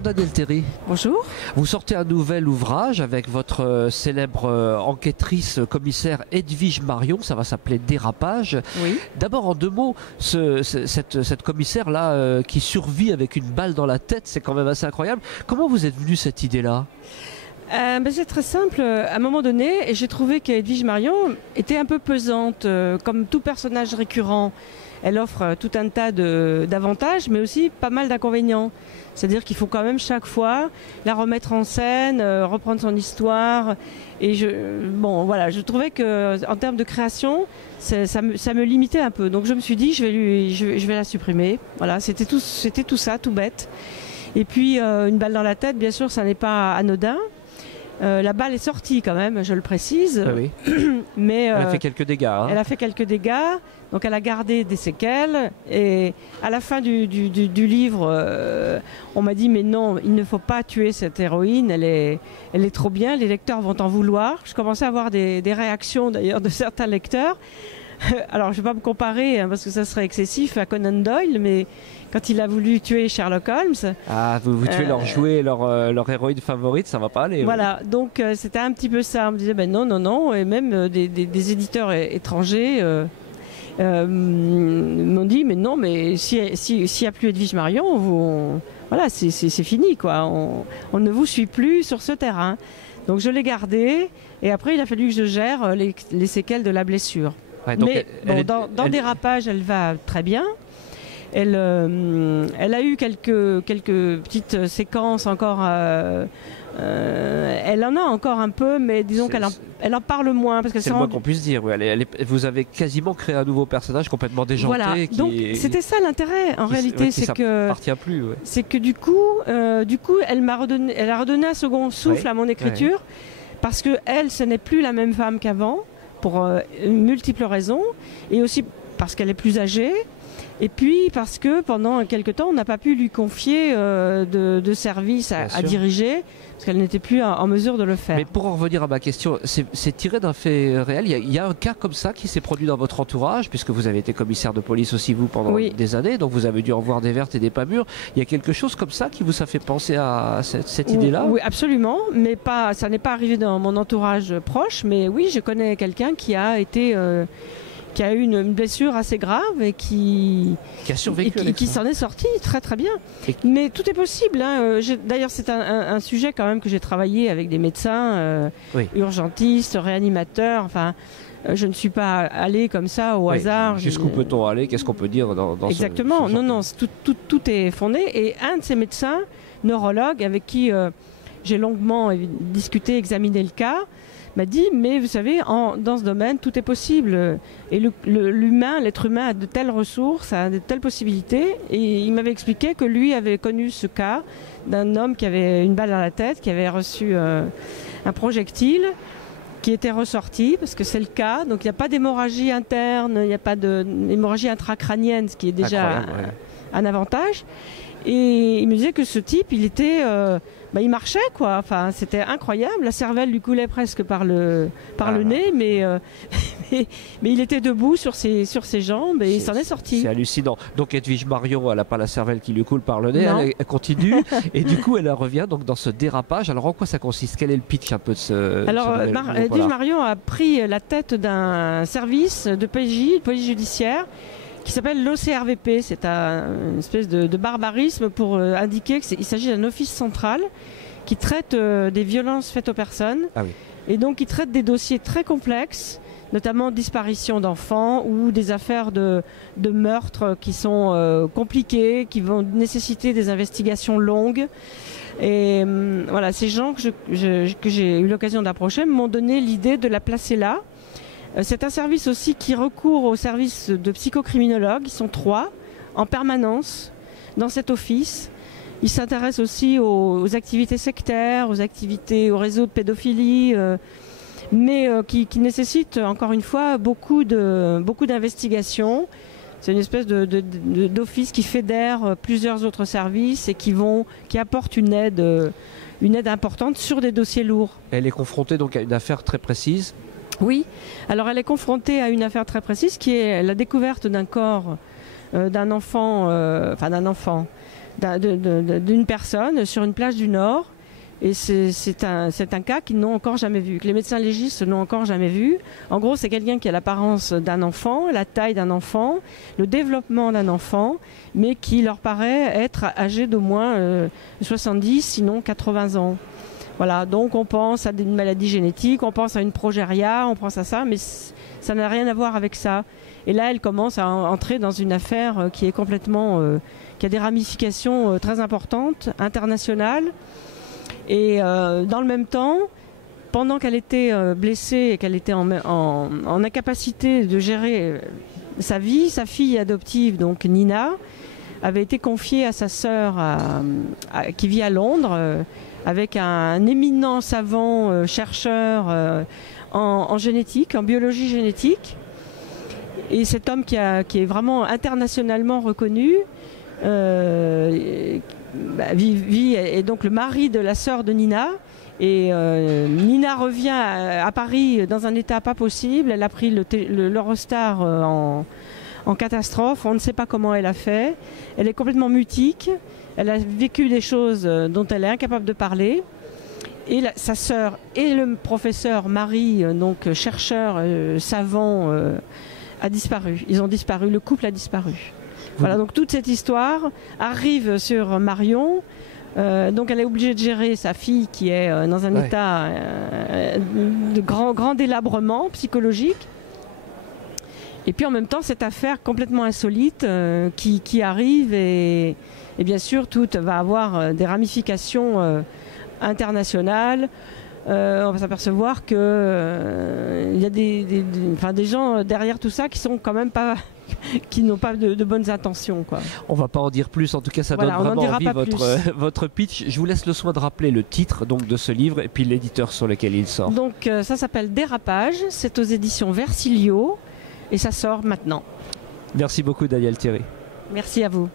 Bonjour Danielle Théry. Bonjour. Vous sortez un nouvel ouvrage avec votre célèbre enquêtrice commissaire Edwige Marion, ça va s'appeler Dérapage. Oui. D'abord en 2 mots, cette commissaire-là qui survit avec une balle dans la tête, c'est quand même assez incroyable. Comment vous êtes venue cette idée-là? C'est très simple. À un moment donné, j'ai trouvé qu'Edwige Marion était un peu pesante. Comme tout personnage récurrent, elle offre tout un tas d'avantages, mais aussi pas mal d'inconvénients. C'est-à-dire qu'il faut quand même chaque fois la remettre en scène, reprendre son histoire. Et je trouvais qu'en termes de création, ça me limitait un peu. Donc je me suis dit, je vais la supprimer. Voilà, c'était tout ça, tout bête. Et puis une balle dans la tête, bien sûr, ça n'est pas anodin. La balle est sortie quand même, je le précise. Ah oui. Mais, elle a fait quelques dégâts. Hein. Elle a fait quelques dégâts, donc elle a gardé des séquelles. Et à la fin du livre, on m'a dit mais non, il ne faut pas tuer cette héroïne, elle est trop bien, les lecteurs vont en vouloir. Je commençais à avoir des réactions d'ailleurs de certains lecteurs. Alors je ne vais pas me comparer parce que ça serait excessif à Conan Doyle, mais quand il a voulu tuer Sherlock Holmes... Ah, vous tuez leur jouet, leur héroïne favorite, ça va pas aller. Voilà, oui. Donc c'était un petit peu ça. On me disait ben non, et même des éditeurs étrangers m'ont dit mais non, mais s'il n'y a plus Edwige Marion, voilà, c'est fini quoi. On ne vous suit plus sur ce terrain. Donc je l'ai gardé et après il a fallu que je gère les séquelles de la blessure. Ouais, donc mais dans Dérapage, elle va très bien. Elle a eu quelques petites séquences encore. Elle en a encore un peu, mais disons qu'elle en parle moins. C'est le moins qu'on puisse dire. Oui. Vous avez quasiment créé un nouveau personnage complètement déjanté. Voilà. Donc c'était ça l'intérêt en réalité, c'est que appartient plus. Ouais. C'est que du coup, elle a redonné un second souffle à mon écriture, parce que elle, ce n'est plus la même femme qu'avant. Pour multiples raisons, et aussi parce qu'elle est plus âgée, et puis parce que pendant quelque temps, on n'a pas pu lui confier de services à diriger, parce qu'elle n'était plus en mesure de le faire. Mais pour en revenir à ma question, c'est tiré d'un fait réel. Il y a un cas comme ça qui s'est produit dans votre entourage, puisque vous avez été commissaire de police aussi, vous, pendant des années, donc vous avez dû en voir des vertes et des pas mûres. Il y a quelque chose comme ça qui vous a fait penser à cette idée-là? Oui, absolument, mais ça n'est pas arrivé dans mon entourage proche, mais oui, je connais quelqu'un qui a été... qui a eu une blessure assez grave et qui a survécu et qui s'en est sorti très très bien. Mais tout est possible. Hein. D'ailleurs, c'est un sujet quand même que j'ai travaillé avec des médecins, urgentistes, réanimateurs. Enfin, je ne suis pas allée comme ça au hasard. Jusqu'où peut-on aller? Qu'est-ce qu'on peut dire dans Exactement. Non, tout est fondé. Et un de ces médecins, neurologue, avec qui j'ai longuement discuté, examiné le cas, m'a dit, mais vous savez, dans ce domaine, tout est possible. Et l'être humain a de telles ressources, a de telles possibilités. Et il m'avait expliqué que lui avait connu ce cas d'un homme qui avait une balle dans la tête, qui avait reçu un projectile, qui était ressorti, parce que c'est le cas. Donc il n'y a pas d'hémorragie interne, il n'y a pas d'hémorragie intracrânienne, ce qui est déjà un avantage. Et il me disait que ce type, il était... il marchait quoi, enfin c'était incroyable, la cervelle lui coulait presque par le nez, mais il était debout sur ses jambes et il s'en est sorti. C'est hallucinant. Donc Edwige Marion, elle n'a pas la cervelle qui lui coule par le nez, elle continue et du coup elle revient donc dans ce dérapage. Alors en quoi ça consiste? Quel est le pitch un peu de ce... Alors Edwige Marion a pris la tête d'un service de PJ, de police judiciaire, qui s'appelle l'OCRVP. C'est une espèce de barbarisme pour indiquer qu'il s'agit d'un office central qui traite des violences faites aux personnes. Ah oui. Et donc il traite des dossiers très complexes, notamment disparition d'enfants ou des affaires de meurtres qui sont compliquées, qui vont nécessiter des investigations longues. Et voilà, ces gens que j'ai eu l'occasion d'approcher m'ont donné l'idée de la placer là. C'est un service aussi qui recourt au service de psychocriminologues. Ils sont 3 en permanence dans cet office. Ils s'intéressent aussi aux activités sectaires, au réseau de pédophilie, mais qui nécessitent encore une fois beaucoup d'investigations. C'est une espèce d'office qui fédère plusieurs autres services et qui apporte une aide importante sur des dossiers lourds. Elle est confrontée donc à une affaire très précise. Oui, alors elle est confrontée à une affaire très précise qui est la découverte d'un corps d'un enfant, d'une personne sur une plage du Nord. Et c'est un cas qu'ils n'ont encore jamais vu, que les médecins légistes n'ont encore jamais vu. En gros, c'est quelqu'un qui a l'apparence d'un enfant, la taille d'un enfant, le développement d'un enfant, mais qui leur paraît être âgé d'au moins 70, sinon 80 ans. Voilà, donc on pense à une maladie génétique, on pense à une progéria, on pense à ça, mais ça n'a rien à voir avec ça. Et là, elle commence à entrer dans une affaire qui est complètement, qui a des ramifications très importantes, internationales. Et dans le même temps, pendant qu'elle était blessée et qu'elle était en incapacité de gérer sa vie, sa fille adoptive, donc Nina, avait été confiée à sa sœur qui vit à Londres, avec un éminent savant chercheur en génétique, en biologie génétique. Et cet homme qui est vraiment internationalement reconnu, est donc le mari de la sœur de Nina. Et Nina revient à Paris dans un état pas possible. Elle a pris l'Eurostar en catastrophe. On ne sait pas comment elle a fait. Elle est complètement mutique. Elle a vécu des choses dont elle est incapable de parler. Et sa sœur et le professeur Marie, donc chercheur savant, a disparu. Ils ont disparu. Le couple a disparu. Voilà, donc toute cette histoire arrive sur Marion. Donc elle est obligée de gérer sa fille qui est dans un état de grand délabrement psychologique. Et puis en même temps, cette affaire complètement insolite qui arrive et bien sûr, tout va avoir des ramifications internationales. On va s'apercevoir qu'il y a des gens derrière tout ça qui sont quand même pas... qui n'ont pas de bonnes intentions, quoi. On va pas en dire plus, en tout cas ça donne vraiment envie votre pitch. Je vous laisse le soin de rappeler le titre donc, de ce livre et puis l'éditeur sur lequel il sort. Donc ça s'appelle Dérapage, c'est aux éditions Versilio et ça sort maintenant. Merci beaucoup Danielle Thierry. Merci à vous.